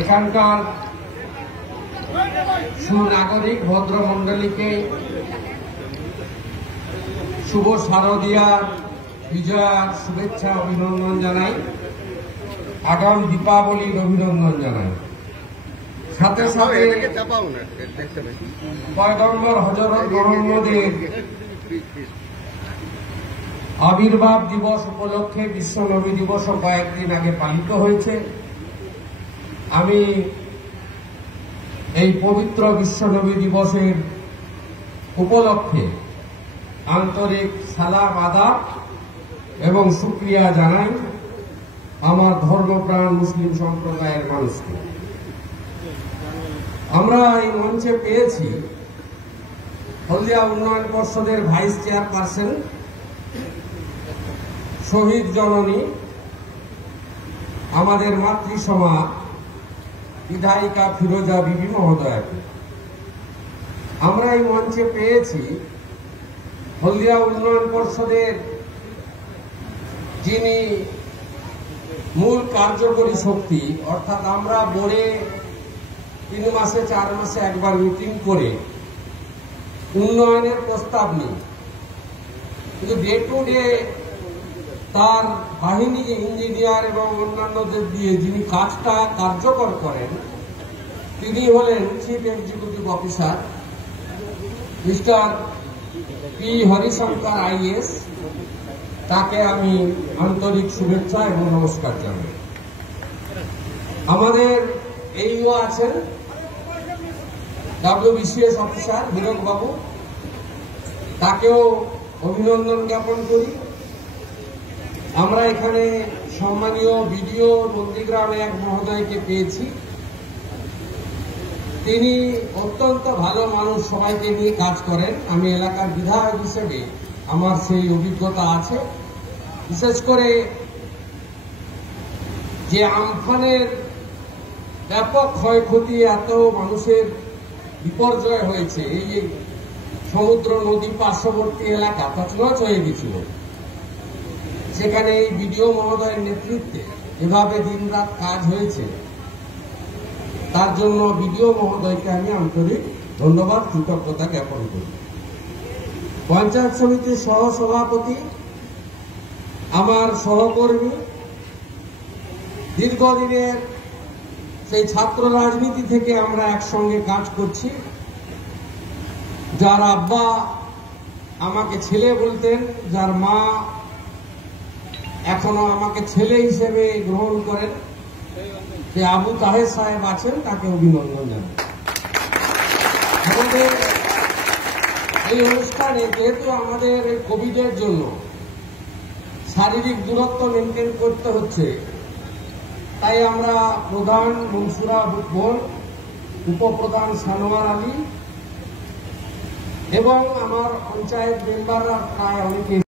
এখানকার সুনাগরিক ভদ্রমণ্ডলীকে শুভ শারদীয়ার বিজয়ার শুভেচ্ছা অভিনন্দন জানাই, আগাম দীপাবলির অভিনন্দন জানাই। সাথে সাথে পয়গম্বর হযরত মুহাম্মদের আবির্ভাব দিবস উপলক্ষে বিশ্ব নবী দিবসও কয়েকদিন আগে পালিত হয়েছে। আমি এই পবিত্র বিশ্ব নবী দিবসের উপলক্ষে আন্তরিক সালাম আদাব এবং শুকরিয়া জানাই আমার ধর্মপ্রাণ মুসলিম সম্প্রদায়ের মানুষকে। আমরা এই মঞ্চে পেয়েছি হলদিয়া উন্নয়ন পর্ষদের ভাইস চেয়ারপারসন শহীদ জননী আমাদের মাতৃসমা বিধায়িকা ফিরোজা বিবি মহোদয়াকে। আমরা এই মঞ্চে পেয়েছি হলদিয়া উন্নয়ন পর্ষদের যিনি মূল কার্যকরী শক্তি, অর্থাৎ আমরা বোর্ডে 3 মাসে 4 মাসে একবার মিটিং করে উন্নয়নের প্রস্তাব নিই, কিন্তু ডে টু ডে তার বাহিনী ইঞ্জিনিয়ার এবং অন্যান্যদের দিয়ে যিনি কাজটা কার্যকর করেন তিনি হলেন chief executive officer mister P Harishankar is. তাকে আমি আন্তরিক শুভেচ্ছা এবং নমস্কার জানাই। আমাদের এইও আছেন WBCS অফিসার হিরক বাবু, তাকেও অভিনন্দন জ্ঞাপন করি। আমরা এখানে সম্মানীয় বিডিও নন্দীগ্রামে এক মহোদয়কে পেয়েছি, তিনি অত্যন্ত ভালো মানুষ, সবাইকে নিয়ে কাজ করেন। আমি এলাকার বিধায়ক হিসেবে আমার সেই অভিজ্ঞতা আছে। বিশেষ করে যে আমফানের ব্যাপক ক্ষয়ক্ষতি, এত মানুষের বিপর্যয় হয়েছে, এই সমুদ্র নদী পার্শ্ববর্তী এলাকা তছনছ হয়ে গেছিল, সেখানে এই বিডিও মহোদয়ের নেতৃত্বে এভাবে দিনরাত কাজ হয়েছে, তার জন্য বিডিও মহোদয়কে আমি আন্তরিক ধন্যবাদ কৃতজ্ঞতা জ্ঞাপন করি। পঞ্চায়েত সমিতির সহসভাপতি, আমার সহকর্মী, দীর্ঘদিনের সেই ছাত্র রাজনীতি থেকে আমরা একসঙ্গে কাজ করছি, যার আব্বা আমাকে ছেলে বলতেন, যার মা এখনো আমাকে ছেলে হিসেবে গ্রহণ করেন, যে আবু তাহের সাহেব আছেন, তাকে অভিনন্দন জানাই। আমাদের এই অনুষ্ঠানে যেহেতু আমাদের এই কোভিডের জন্য শারীরিক দূরত্ব মেনটেন করতে হচ্ছে, তাই আমরা প্রধান মনসুরা বোন, উপপ্রধান সানোয়ার আলী এবং আমার পঞ্চায়েত মেম্বাররা প্রায় অনেকে